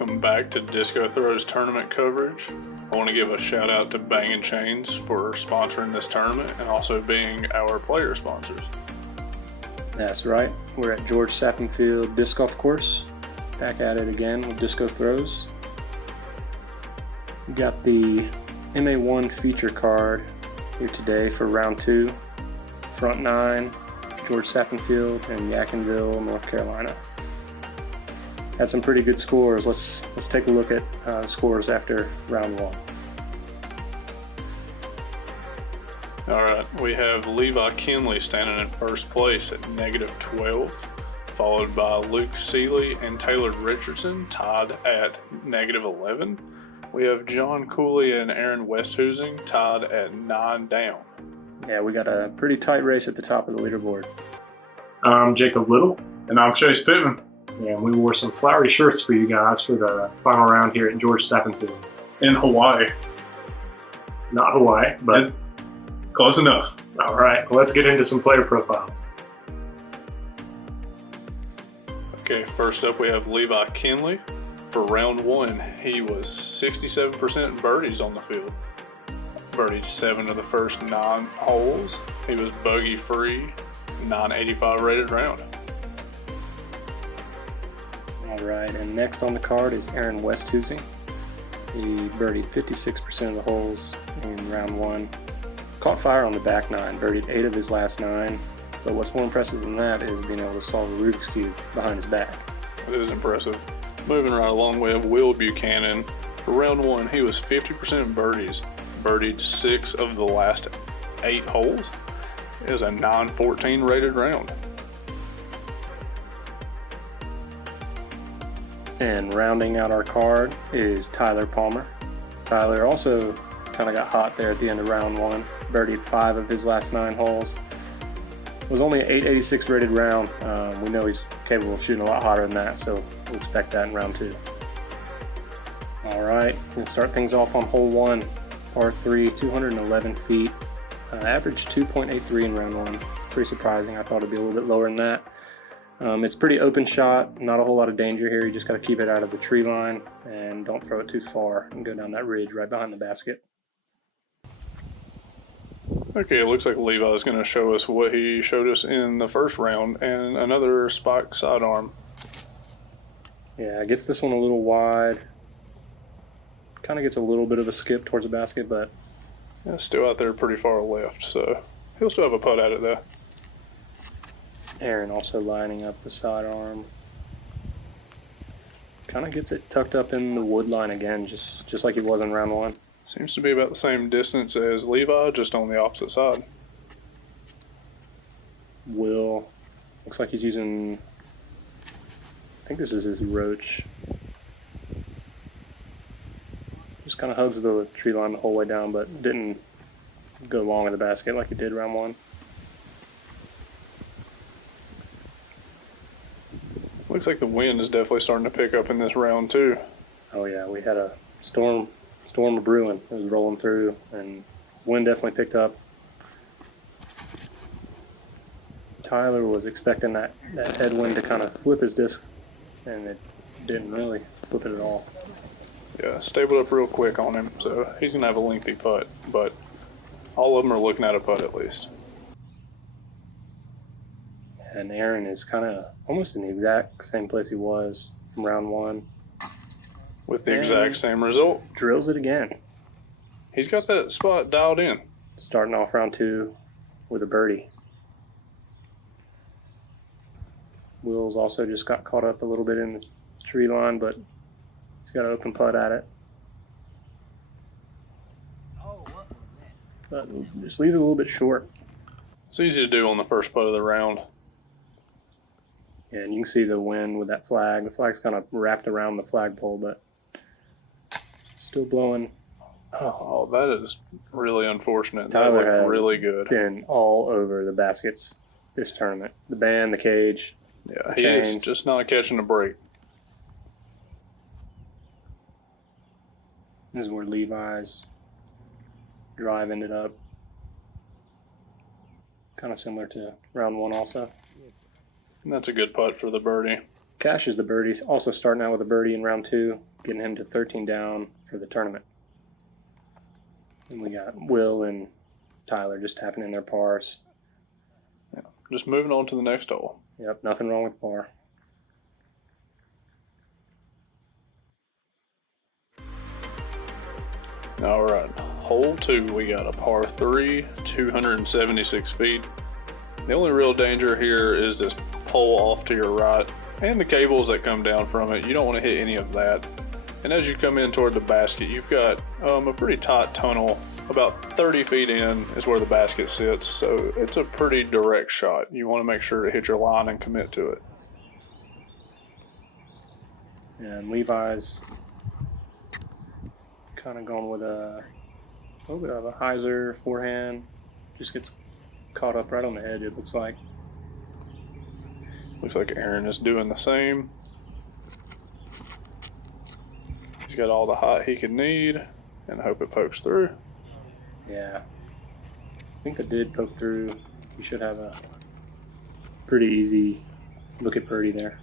welcome back to Disco Throws tournament coverage. I want to give a shout out to Bangin Chainz for sponsoring this tournament and also being our player sponsors. That's right. We're at George Sappenfield Disc Golf Course. Back at it again with Disco Throws. We got the MA1 feature card here today for round 2. Front 9, George Sappenfield in Yadkinville, North Carolina. Had some pretty good scores. Let's take a look at scores after round 1. All right, we have Levi Kinley standing in first place at -12, followed by Luke Seeley and Taylor Richardson tied at -11. We have John Cooley and Aaron Westhusing tied at 9 down. Yeah, we got a pretty tight race at the top of the leaderboard. I'm Jacob Little. And I'm Chase Pittman. And we wore some flowery shirts for you guys for the final round here at George Sappenfield. In Hawaii. Not Hawaii, but Close enough. all right. Well, let's get into some player profiles. Okay, first up we have Levi Kinley. For round 1, he was 67% birdies on the field. Birdied 7 of the first 9 holes. He was bogey free, 985 rated round. All right, and next on the card is Aaron Westhusing. He birdied 56% of the holes in round 1. Caught fire on the back 9, birdied 8 of his last 9. But what's more impressive than that is being able to solve a Rubik's Cube behind his back. It is impressive. Moving right along, we have Will Buchanan. For round 1, he was 50% birdies. Birdied 6 of the last 8 holes. It was a 914 rated round. And rounding out our card is Tyler Palmer. Tyler also kind of got hot there at the end of round 1. Birdied 5 of his last 9 holes. It was only an 886 rated round. We know he's capable of shooting a lot hotter than that, so we'll expect that in round 2. All right, we'll start things off on hole 1, par 3, 211 feet. Averaged 2.83 in round 1. Pretty surprising. I thought it'd be a little bit lower than that. It's pretty open shot, not a whole lot of danger here. You just got to keep it out of the tree line and don't throw it too far and go down that ridge right behind the basket. Okay, it looks like Levi's going to show us what he showed us in the first round and another spike sidearm. Yeah, gets this one a little wide. Kind of gets a little bit of a skip towards the basket, but Yeah, still out there pretty far left, so he'll still have a putt at it there. Aaron also lining up the sidearm. Kind of gets it tucked up in the wood line again, just like he was in round 1. Seems to be about the same distance as Levi, just on the opposite side. Will, looks like he's using, I think this is his roach. Just kind of hugs the tree line the whole way down, but didn't go long in the basket like he did round 1. Looks like the wind is definitely starting to pick up in this round too. Oh yeah, we had a storm of brewing. It was rolling through, and wind definitely picked up. Tyler was expecting that headwind to kind of flip his disc, and it didn't really flip it at all. Yeah, stabled up real quick on him, so he's going to have a lengthy putt, but all of them are looking at a putt at least. And Aaron is kind of almost in the exact same place he was from round 1. With the exact same result. Drills it again. He's got that spot dialed in. Starting off round 2 with a birdie. Will's also just got caught up a little bit in the tree line, but he's got an open putt at it. But just leaves it a little bit short. It's easy to do on the first putt of the round. Yeah, and you can see the wind with that flag. The flag's kind of wrapped around the flagpole, but still blowing. Oh, that is really unfortunate. Tyler That has looked really good. been all over the baskets this tournament. The band, the cage. Yeah, the he is chains. just not catching a break. This is where Levi's drive ended up. Kind of similar to round 1 also. And that's a good putt for the birdie. Cash is the birdie, also starting out with a birdie in round 2, getting him to 13 down for the tournament. And we got Will and Tyler just tapping in their pars. Yeah. Just moving on to the next hole. Yep, nothing wrong with par. All right, hole 2, we got a par 3, 276 feet. The only real danger here is this pole off to your right and the cables that come down from it. You don't want to hit any of that. And as you come in toward the basket, you've got a pretty tight tunnel. About 30 feet in is where the basket sits, so it's a pretty direct shot. You want to make sure to hit your line and commit to it. And Levi's kind of going with a little bit of a hyzer forehand. Just gets caught up right on the edge, it looks like. Looks like Aaron is doing the same. He's got all the height he could need, and hope it pokes through. Yeah. I think that did poke through. You should have a pretty easy look at birdie there.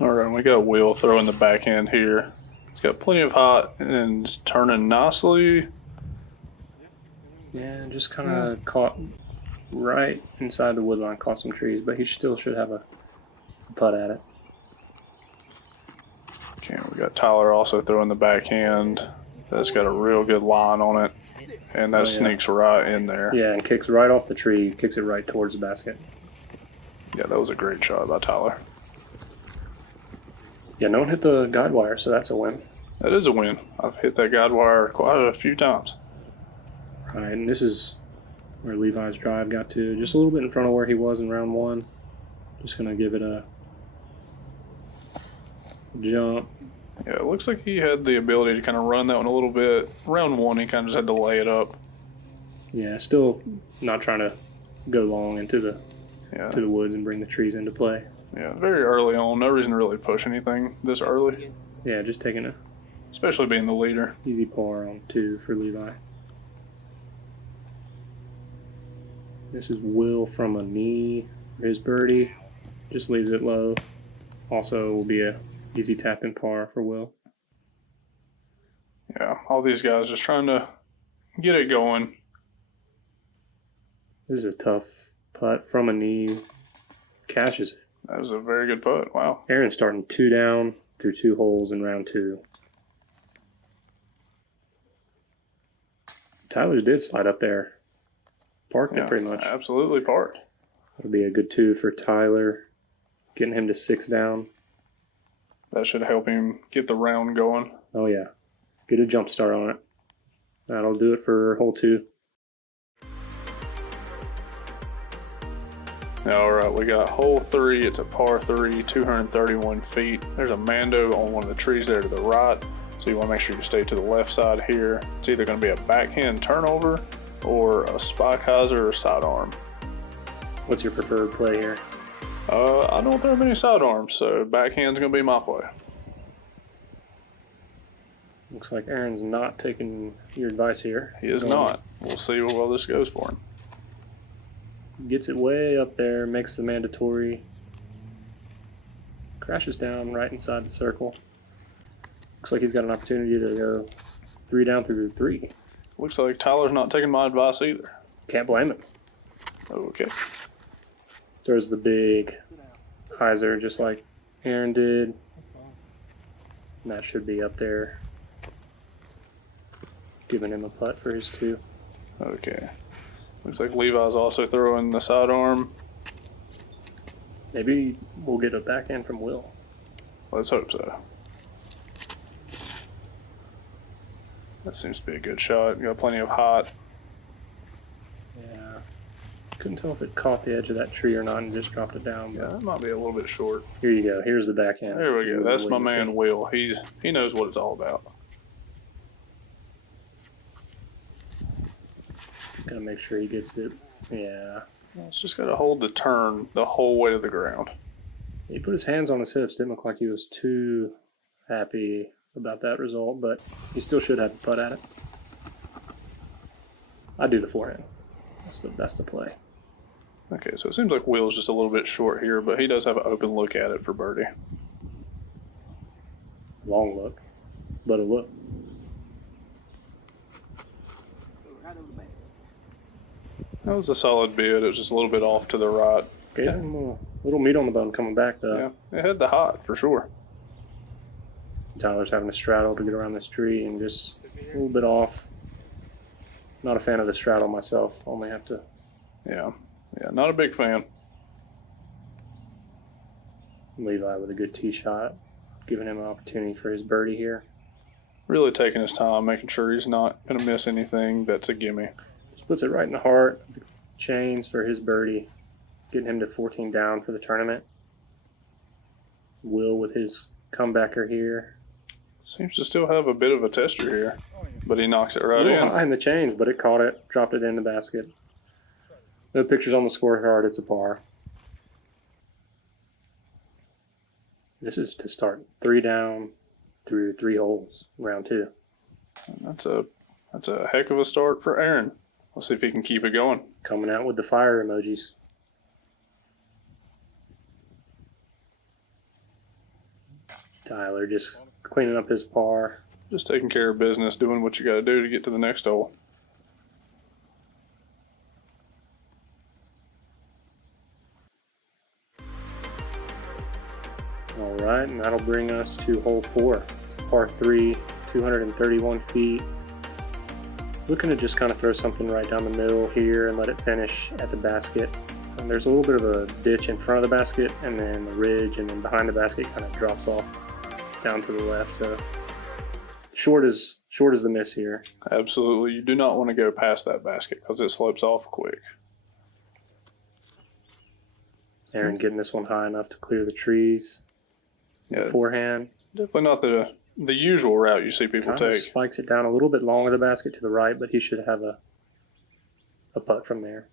All right, we got Will throwing the backhand here. He's got plenty of height and it's turning nicely. Yeah, just kind of caught right inside the woodline, caught some trees, but he still should have a putt at it. Okay, we got Tyler also throwing the backhand. That's got a real good line on it, and that sneaks right in there. Yeah, and kicks right off the tree, kicks it right towards the basket. Yeah, that was a great shot by Tyler. Yeah, no one hit the guide wire, so that's a win. That is a win. I've hit that guide wire quite a few times. All right, and this is where Levi's drive got to, just a little bit in front of where he was in round 1. Just going to give it a jump. Yeah, it looks like he had the ability to kind of run that one a little bit. Round 1, he kind of just had to lay it up. Yeah, still not trying to go long into the to the woods and bring the trees into play. Yeah, very early on. No reason to really push anything this early. Yeah, just taking a Especially being the leader. easy par on 2 for Levi. This is Will from a knee for his birdie. Just leaves it low. Also will be a easy tap in par for Will. Yeah, all these guys just trying to get it going. This is a tough putt from a knee. Cashes it. That was a very good putt. Wow. Aaron's starting 2 down through 2 holes in round 2. Tyler's did slide up there. Parking it pretty much. Absolutely parked. That'll be a good 2 for Tyler. Getting him to 6 down. That should help him get the round going. Oh, yeah. Get a jump start on it. That'll do it for hole 2. All right, we got hole 3. It's a par 3, 231 feet. There's a Mando on one of the trees there to the right, so you want to make sure you stay to the left side here. It's either going to be a backhand turnover or a spike hyzer or sidearm. What's your preferred play here? I don't throw many sidearms, so backhand's going to be my play. Looks like Aaron's not taking your advice here. He is not. We'll see how well this goes for him. Gets it way up there, makes the mandatory. Crashes down right inside the circle. Looks like he's got an opportunity to go 3 down through 3. Looks like Tyler's not taking my advice either. Can't blame him. Okay. Throws the big hyzer just like Aaron did. And that should be up there. Giving him a putt for his 2. Okay. Looks like Levi's also throwing the sidearm. Maybe we'll get a backhand from Will. Let's hope so. That seems to be a good shot. Got plenty of height. Yeah. Couldn't tell if it caught the edge of that tree or not and just dropped it down. Yeah, that might be a little bit short. Here you go. Here's the backhand. There we go. That's my man Will. He knows what it's all about. Gotta make sure he gets it. Yeah. It's just got to hold the turn the whole way to the ground. He put his hands on his hips. Didn't look like he was too happy about that result, but he still should have the putt at it. I do the forehand. That's the play. Okay, so it seems like Will's just a little bit short here, but he does have an open look at it for birdie. Long look, but a look. That was a solid bid. It was just a little bit off to the right. Gave him a little meat on the bone coming back, though. Yeah, it had the hot for sure. Tyler's having to straddle to get around this tree and just a little bit off. Not a fan of the straddle myself. Only have to. Yeah, not a big fan. Levi with a good tee shot, giving him an opportunity for his birdie here. Really taking his time, making sure he's not going to miss anything that's a gimme. Just puts it right in the heart of the Chainz for his birdie, getting him to 14 down for the tournament. Will with his comebacker here. Seems to still have a bit of a tester here, but he knocks it A right little in. high in the Chainz, but it caught it, dropped it in the basket. No pictures on the scorecard, it's a par. This is to start 3 down through 3 holes, round 2. That's a heck of a start for Aaron. Let's see if he can keep it going. Coming out with the fire emojis. Tyler just cleaning up his par. Just taking care of business, doing what you got to do to get to the next hole. All right, and that'll bring us to hole 4. It's a par 3, 231 feet. Looking to just kind of throw something right down the middle here and let it finish at the basket. And there's a little bit of a ditch in front of the basket, and then the ridge, and then behind the basket kind of drops off down to the left. So short is the miss here. Absolutely. You do not want to go past that basket because it slopes off quick. Aaron getting this one high enough to clear the trees. Yeah, Forehand. definitely not the usual route you see people Kind of take. spikes it down a little bit long of the basket to the right, but he should have a putt from there.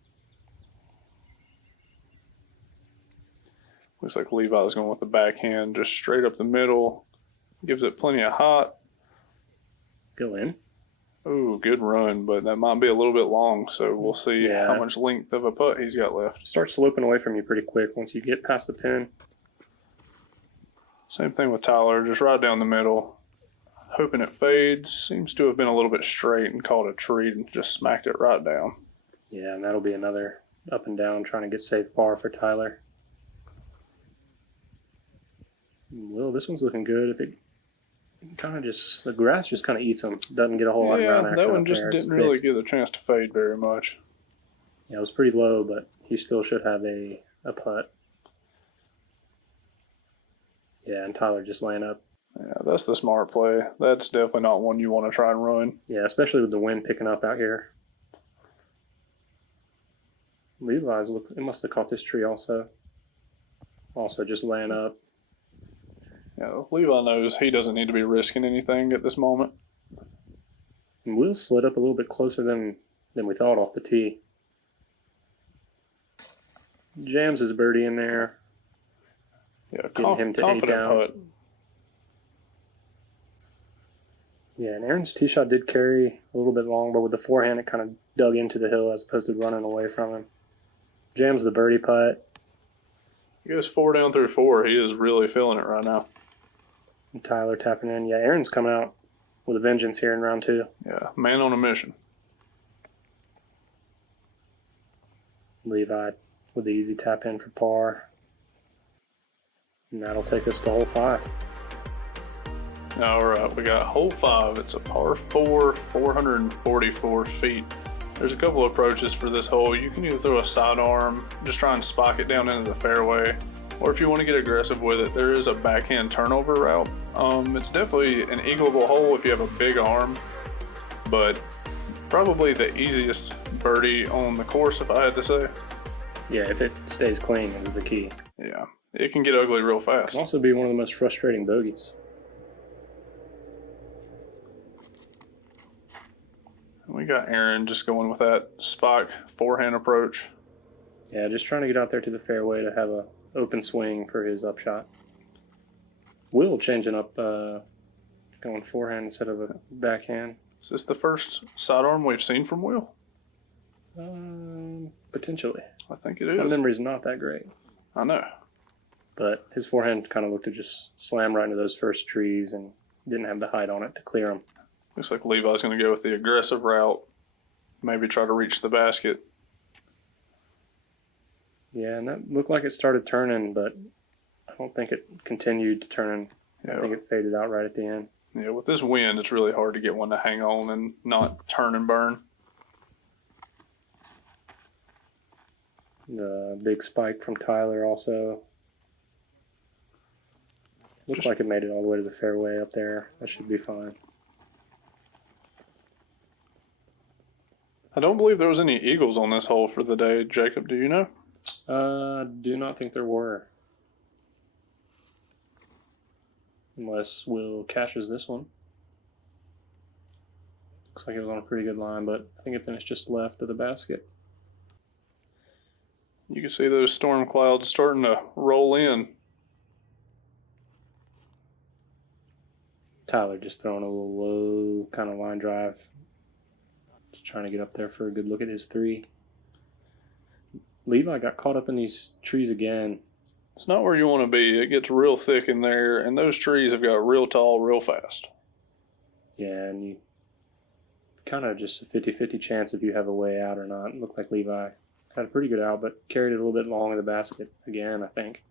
Looks like Levi's going with the backhand just straight up the middle. Gives it plenty of hot. Go in. Ooh, good run, but that might be a little bit long, so we'll see Yeah. how much length of a putt he's got left. Starts sloping away from you pretty quick once you get past the pin. Same thing with Tyler, just right down the middle. Hoping it fades. Seems to have been a little bit straight and caught a tree and just smacked it right down. Yeah, and that'll be another up and down trying to get safe par for Tyler. Well, this one's looking good. If it kind of just, the grass just kind of eats them. Doesn't get a whole lot of ground action. that one up just there. It's didn't really thick. get a chance to fade very much. Yeah, it was pretty low, but he still should have a putt. Yeah, and Tyler just laying up. Yeah, that's the smart play. That's definitely not one you want to try and run. Yeah, especially with the wind picking up out here. Levi's, it must have caught this tree also. Also just laying up. Yeah, Levi knows he doesn't need to be risking anything at this moment. And Will slid up a little bit closer than we thought off the tee. Jams his birdie in there. Yeah, Getting him to 8 confident down. putt. Yeah, and Aaron's tee shot did carry a little bit long, but with the forehand it kind of dug into the hill as opposed to running away from him. Jams the birdie putt. He goes 4 down through 4. He is really feeling it right now. And Tyler tapping in. Yeah, Aaron's coming out with a vengeance here in round 2. Yeah, man on a mission. Levi with the easy tap in for par. And that'll take us to hole 5. All right, we got hole 5. It's a par 4, 444 feet. There's a couple of approaches for this hole. You can either throw a sidearm, just try and spike it down into the fairway, or if you want to get aggressive with it, there is a backhand turnover route. It's definitely an eagleable hole if you have a big arm, but probably the easiest birdie on the course, if I had to say. Yeah, if it stays clean is the key. Yeah, it can get ugly real It fast. can also be one of the most frustrating bogeys. We got Aaron just going with that spike forehand approach. Yeah, just trying to get out there to the fairway to have a open swing for his upshot. Will changing up, going forehand instead of a backhand. Is this the first sidearm we've seen from Will? Potentially. I think it My is. memory's not that great. I know. But his forehand kind of looked to just slam right into those first trees and didn't have the height on it to clear them. Looks like Levi's going to go with the aggressive route. Maybe try to reach the basket. Yeah, and that looked like it started turning, but I don't think it continued to turn. Yeah. I think it faded out right at the end. Yeah, with this wind, it's really hard to get one to hang on and not turn and burn. The big spike from Tyler also. Looks like it made it all the way to the fairway up there. That should be fine. I don't believe there was any eagles on this hole for the day. Jacob, do you know? Do not think there were. Unless Will cashes this one. Looks like it was on a pretty good line, but I think it finished just left of the basket. You can see those storm clouds starting to roll in. Tyler just throwing a little low kind of line drive. Just trying to get up there for a good look at his three. Levi got caught up in these trees again. It's not where you want to be. It gets real thick in there, and those trees have got real tall real fast. Yeah, and you kind of just a 50-50 chance if you have a way out or not. It looked like Levi had a pretty good out, but carried it a little bit long in the basket again, I think.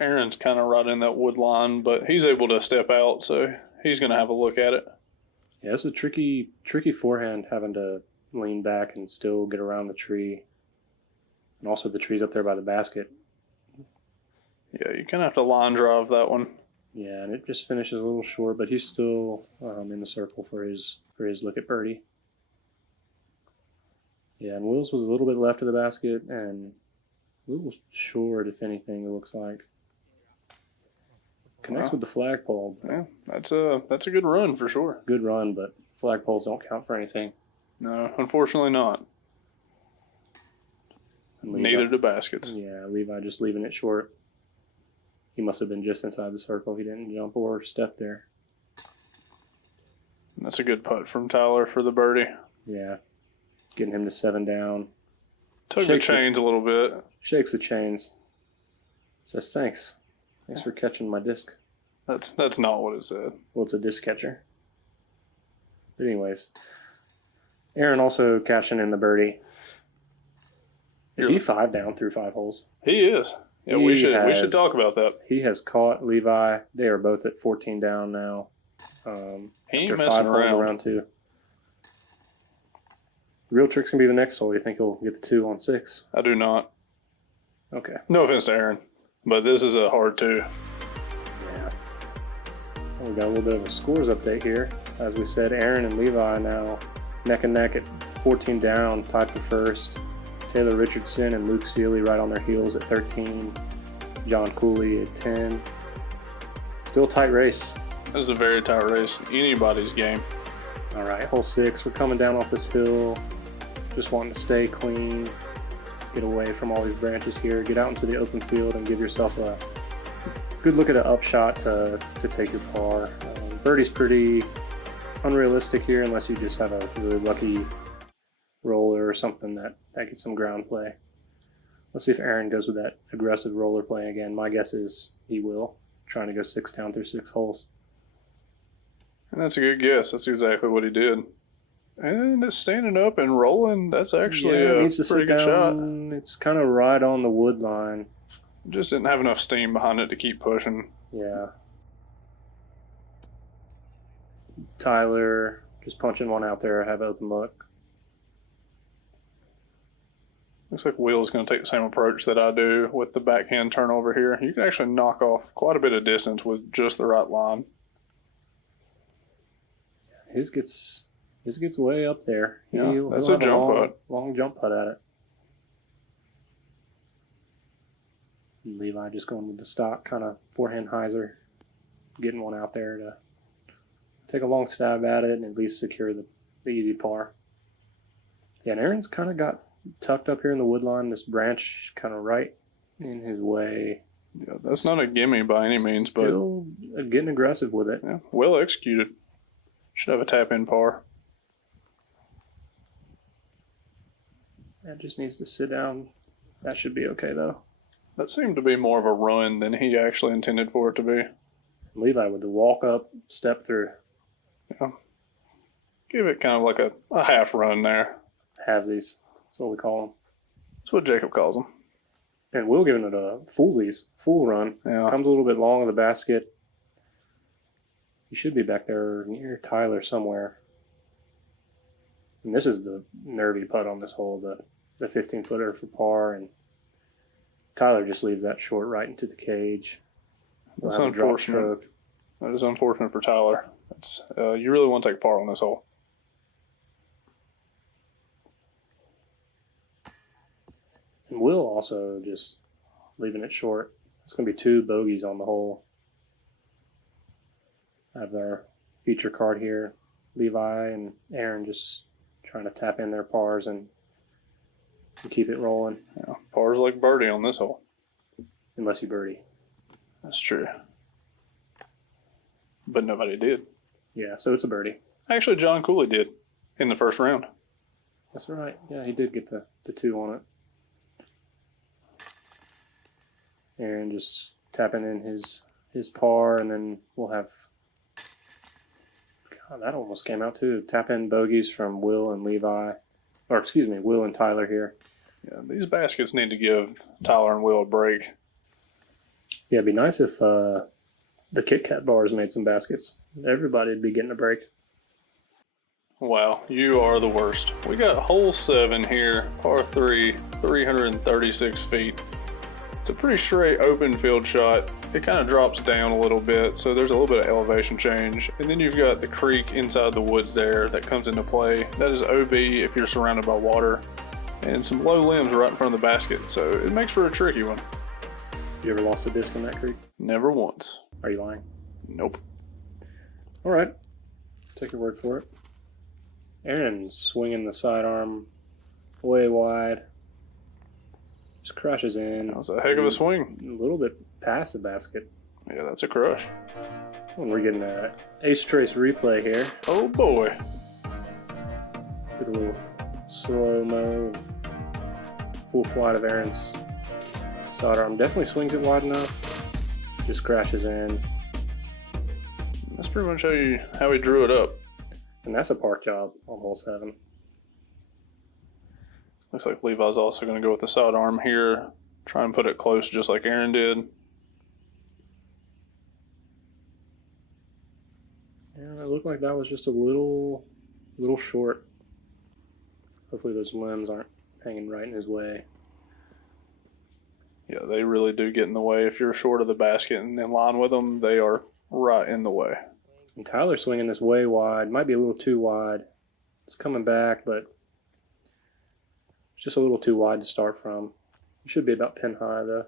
Aaron's kind of right in that wood line, but he's able to step out, so he's going to have a look at it. Yeah, it's a tricky forehand having to lean back and still get around the tree. And also the tree's up there by the basket. Yeah, you kind of have to line drive that one. Yeah, and it just finishes a little short, but he's still in the circle for his look at birdie. Yeah, and Will's was a little bit left of the basket and a little short, if anything, it looks like. Connects with the flagpole. Yeah, that's a good run for sure. Good run, but flagpoles don't count for anything. No, unfortunately not. Neither do baskets. Yeah, Levi just leaving it short. He must have been just inside the circle. He didn't jump or step there. That's a good putt from Tyler for the birdie. Yeah, getting him to 7 down. Took the chains a little bit. Shakes the chains. Says thanks. Thanks for catching my disc. That's not what it said. Well, it's a disc catcher. But anyways, Aaron also cashing in the birdie. Is he 5 down through 5 holes? He is. Yeah, we should talk about that. He has caught Levi. They are both at 14 down now. He ain't after messing 5 holes around. around 2. Real trick's gonna be the next hole. You think he'll get the 2 on 6? I do not. Okay. No offense to Aaron, but this is a hard 2. Yeah. We got a little bit of a scores update here. As we said, Aaron and Levi now neck and neck at 14 down, tied for first. Taylor Richardson and Luke Seeley right on their heels at 13. John Cooley at 10. Still a tight race. This is a very tight race. Anybody's game. All right, hole 6. We're coming down off this hill. Just wanting to stay clean, get away from all these branches here, get out into the open field and give yourself a good look at an upshot to take your par. Birdie's pretty unrealistic here unless you just have a really lucky roller or something that gets some ground play. Let's see if Aaron goes with that aggressive roller play again. My guess is he will, trying to go 6 down through 6 holes. And that's a good guess. That's exactly what he did. And it's standing up and rolling. That's actually it a needs to pretty sit good down. shot. It's kind of right on the wood line. Just didn't have enough steam behind it to keep pushing. Yeah. Tyler just punching one out there. Have an open look. Looks like Will's going to take the same approach that I do with the backhand turnover here. You can actually knock off quite a bit of distance with just the right line. His gets way up there. Yeah, that's a jump putt. Long jump putt at it. Levi just going with the stock kind of forehand hyzer, getting one out there to take a long stab at it and at least secure the easy par. Yeah, and Aaron's kind of got tucked up here in the wood line, this branch kind of right in his way. Yeah, that's not a gimme by any means, but still getting aggressive with it. Yeah, well executed. Should have a tap-in par. That just needs to sit down. That should be okay, though. That seemed to be more of a run than he actually intended for it to be. Levi with the walk up, step through. Yeah. Give it kind of like a half run there. Halvesies. That's what we call them. That's what Jacob calls them. And Will giving it a full run. Yeah. Comes a little bit long of the basket. He should be back there near Tyler somewhere. And this is the nervy putt on this hole, the 15-footer for par. And Tyler just leaves that short right into the cage. That's unfortunate. That is unfortunate for Tyler. That's you really want to take par on this hole. And Will also just leaving it short. It's going to be 2 bogeys on the hole. I have their feature card here. Levi and Aaron just trying to tap in their pars and keep it rolling. Yeah, par's like birdie on this hole. Unless you birdie. That's true. But nobody did. Yeah, so it's a birdie. Actually, John Cooley did in the first round. That's right. Yeah, he did get the 2 on it. Aaron just tapping in his par, and then we'll have... God, that almost came out too. Tap in bogeys from Will and Levi. Or excuse me, Will and Tyler here. Yeah, these baskets need to give Tyler and Will a break. Yeah, it'd be nice if the Kit Kat bars made some baskets. Everybody'd be getting a break. Wow, you are the worst. We got hole 7 here, par 3, 336 feet. It's a pretty straight open field shot. It kind of drops down a little bit, so there's a little bit of elevation change. And then you've got the creek inside the woods there that comes into play. That is OB if you're surrounded by water. And some low limbs right in front of the basket, so it makes for a tricky one. You ever lost a disc in that creek? Never once. Are you lying? Nope. All right. Take your word for it. Aaron swinging the sidearm way wide. Just crashes in. That was a heck of a swing. A little bit past the basket. Yeah, that's a crush. When we're getting an ace trace replay here. Oh boy. Get a little slow-mo of full flight of Aaron's sidearm. Definitely swings it wide enough. Just crashes in. That's pretty much how he drew it up. And that's a park job on hole 7. Looks like Levi's also going to go with the sidearm here. Try and put it close just like Aaron did. And it looked like that was just a little short. Hopefully those limbs aren't hanging right in his way. Yeah, they really do get in the way. If you're short of the basket and in line with them, they are right in the way. And Tyler's swinging this way wide. Might be a little too wide. It's coming back, but it's just a little too wide to start from. It should be about pin high, though.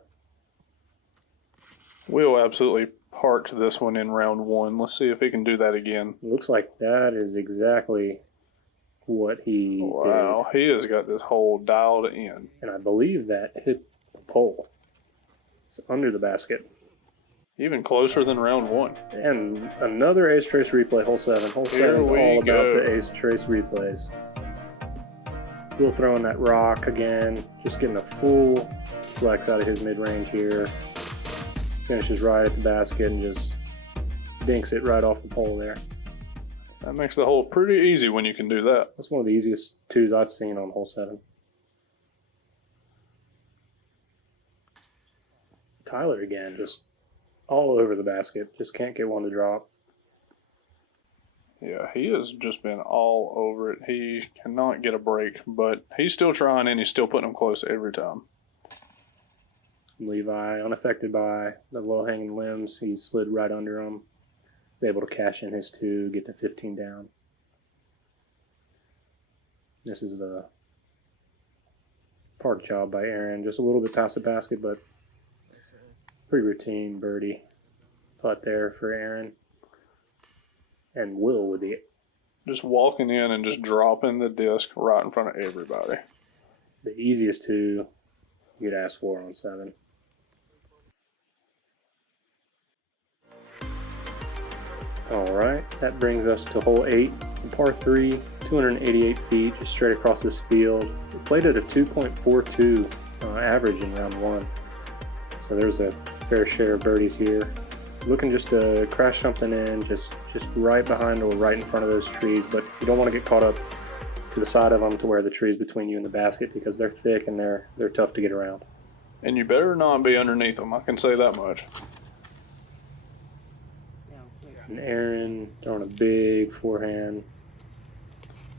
Will absolutely parked this one in round 1. Let's see if he can do that again. It looks like that is exactly what he did. Wow, he has got this hole dialed in. And I believe that hit the pole. It's under the basket. Even closer than round 1. And another ace trace replay, hole 7. Hole 7 is all about the ace trace replays. Will throwing that rock again, just getting a full flex out of his mid-range here. Finishes right at the basket and just dinks it right off the pole there. That makes the hole pretty easy when you can do that. That's one of the easiest 2s I've seen on hole 7. Tyler again, just all over the basket. Just can't get one to drop. Yeah, he has just been all over it. He cannot get a break, but he's still trying and he's still putting them close every time. Levi, unaffected by the low-hanging limbs, he slid right under them. He's able to cash in his 2, get the 15 down. This is the park job by Aaron. Just a little bit past the basket, but pretty routine birdie putt there for Aaron. And Will with the... Just walking in and just dropping the disc right in front of everybody. The easiest 2 you'd ask for on 7. All right, that brings us to hole 8. It's a par 3, 288 feet, just straight across this field. We played at a 2.42 average in round 1. So there's a fair share of birdies here. Looking just to crash something in, just right behind or right in front of those trees, but you don't want to get caught up to the side of them to where the tree's between you and the basket, because they're thick and they're tough to get around. And you better not be underneath them, I can say that much. And Aaron throwing a big forehand.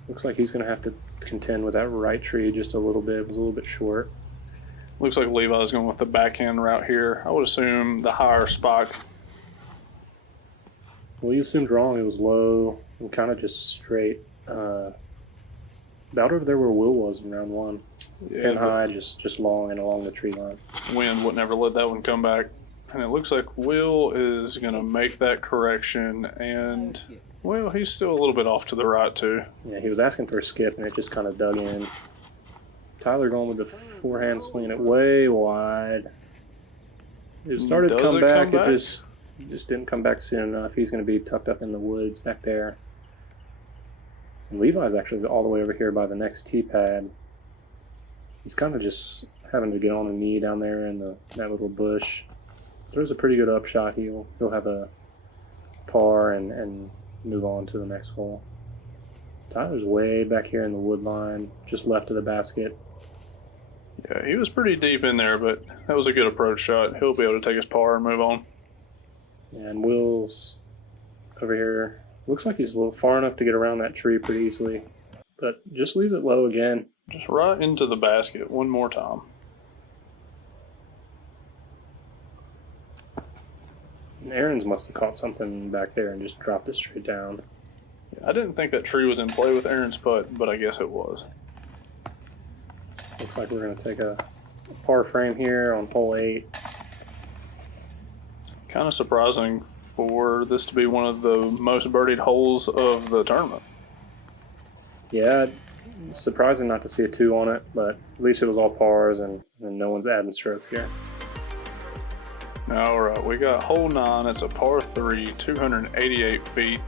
Looks like he's going to have to contend with that right tree just a little bit. It was a little bit short. Looks like Levi's going with the backhand route here. I would assume the higher spike. Well, you assumed wrong. It was low and kind of just straight. About over there where Will was in round 1. Yeah, Pin high, just long and along the tree line. Wind would never let that one come back. And it looks like Will is going to make that correction. And, well, he's still a little bit off to the right, too. Yeah, he was asking for a skip, and it just kind of dug in. Tyler going with the forehand, swinging it way wide. It started to Does come it back. come back? It just didn't come back soon enough. He's going to be tucked up in the woods back there. And Levi's actually all the way over here by the next tee pad. He's kind of just having to get on a knee down there in that little bush. Throws a pretty good upshot. He'll have a par and move on to the next hole. Tyler's way back here in the wood line, just left of the basket. Yeah, he was pretty deep in there, but that was a good approach shot. He'll be able to take his par and move on. And Will's over here. Looks like he's a little far enough to get around that tree pretty easily, but just leaves it low again. Just right into the basket one more time. And Aaron's must have caught something back there and just dropped it straight down. I didn't think that tree was in play with Aaron's putt, but I guess it was. Looks like we're going to take a par frame here on hole 8. Kind of surprising for this to be one of the most birdied holes of the tournament. Yeah, it's surprising not to see a 2 on it, but at least it was all pars and no one's adding strokes here. All right, we got hole 9. It's a par 3, 288 feet.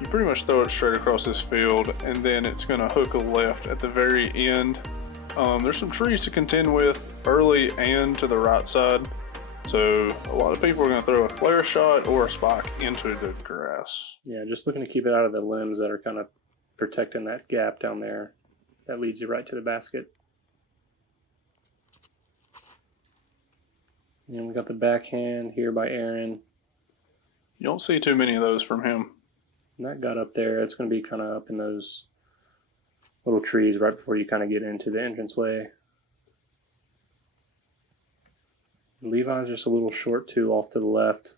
You pretty much throw it straight across this field, and then it's going to hook a left at the very end. There's some trees to contend with early and to the right side. So a lot of people are going to throw a flare shot or a spike into the grass. Yeah, just looking to keep it out of the limbs that are kind of protecting that gap down there. That leads you right to the basket. And we got the backhand here by Aaron. You don't see too many of those from him. And that got up there. It's going to be kind of up in those little trees right before you kind of get into the entranceway. Levi's just a little short too, off to the left.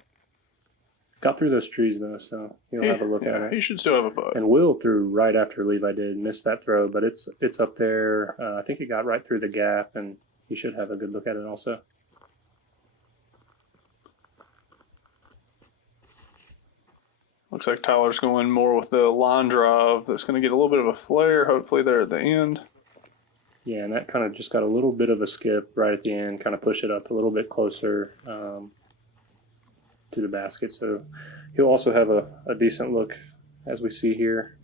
Got through those trees though, so he'll have a look at it. He should still have a putt. And Will threw right after Levi did, missed that throw, but it's up there. I think it got right through the gap, and he should have a good look at it also. Looks like Tyler's going more with the line drive. That's going to get a little bit of a flare, hopefully there at the end. Yeah, and that kind of just got a little bit of a skip right at the end, kind of push it up a little bit closer to the basket. So he'll also have a decent look, as we see here.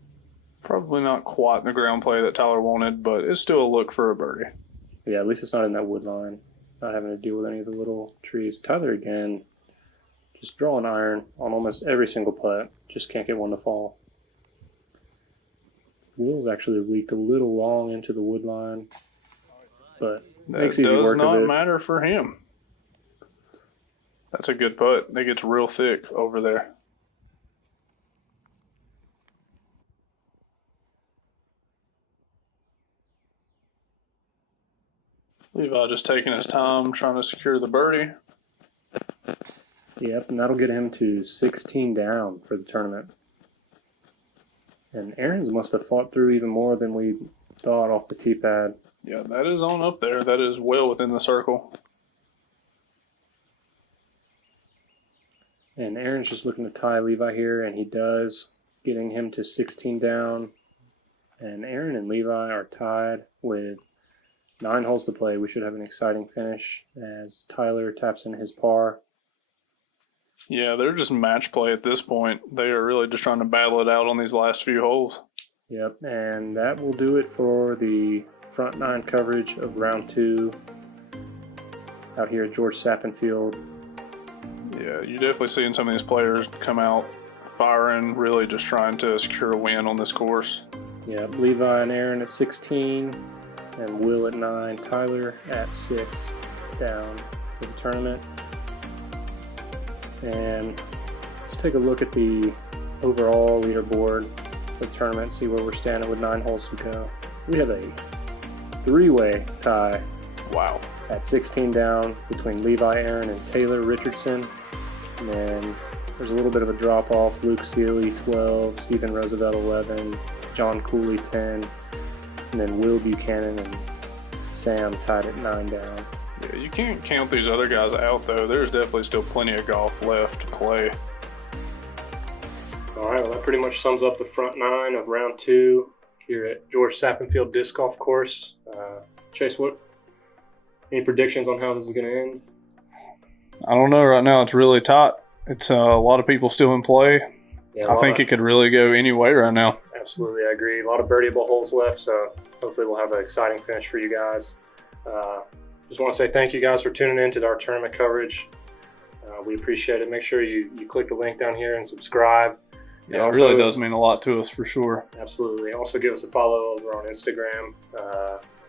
Probably not quite the ground play that Tyler wanted, but it's still a look for a birdie. Yeah, at least it's not in that wood line, not having to deal with any of the little trees. Tyler, again, just drawing iron on almost every single putt. Just can't get one to fall. Will's actually leaked a little long into the wood line, but makes easy work of it. That does not matter for him. That's a good putt. It gets real thick over there. Levi just taking his time, trying to secure the birdie. Yep, and that'll get him to 16 down for the tournament. And Aaron's must have fought through even more than we thought off the tee pad. Yeah, that is on up there. That is well within the circle. And Aaron's just looking to tie Levi here, and he does, getting him to 16 down. And Aaron and Levi are tied with 9 holes to play. We should have an exciting finish as Tyler taps in his par. Yeah, they're just match play at this point. They are really just trying to battle it out on these last few holes. Yep, and that will do it for the front nine coverage of round 2 out here at George Sappenfield. Yeah, you're definitely seeing some of these players come out firing, really just trying to secure a win on this course. Yep, Levi and Aaron at 16, and Will at 9, Tyler at 6 down for the tournament. And let's take a look at the overall leaderboard for the tournament, see where we're standing with 9 holes to go. We have a 3-way tie. Wow. At 16 down between Levi, Aaron, and Taylor Richardson. And then there's a little bit of a drop off. Luke Seeley 12, Stephen Roosevelt 11, John Cooley 10, and then Will Buchanan and Sam tied at 9 down. Yeah, you can't count these other guys out though. There's definitely still plenty of golf left to play. All right, well that pretty much sums up the front 9 of round 2 here at George Sappenfield Disc Golf Course. Chase, any predictions on how this is going to end? I don't know. Right now it's really tight. It's a lot of people still in play. Yeah, I think it could really go any way right now. Absolutely, I agree. A lot of birdieable holes left, so hopefully we'll have an exciting finish for you guys. Just want to say thank you guys for tuning in to our tournament coverage. We appreciate it. Make sure you click the link down here and subscribe. Yeah, it really does mean a lot to us for sure. Absolutely. Also give us a follow over on Instagram.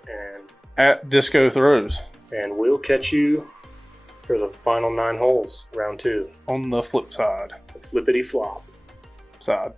And at Disco Throws. And we'll catch you for the final 9 holes, round 2. On the flip side. The flippity flop side.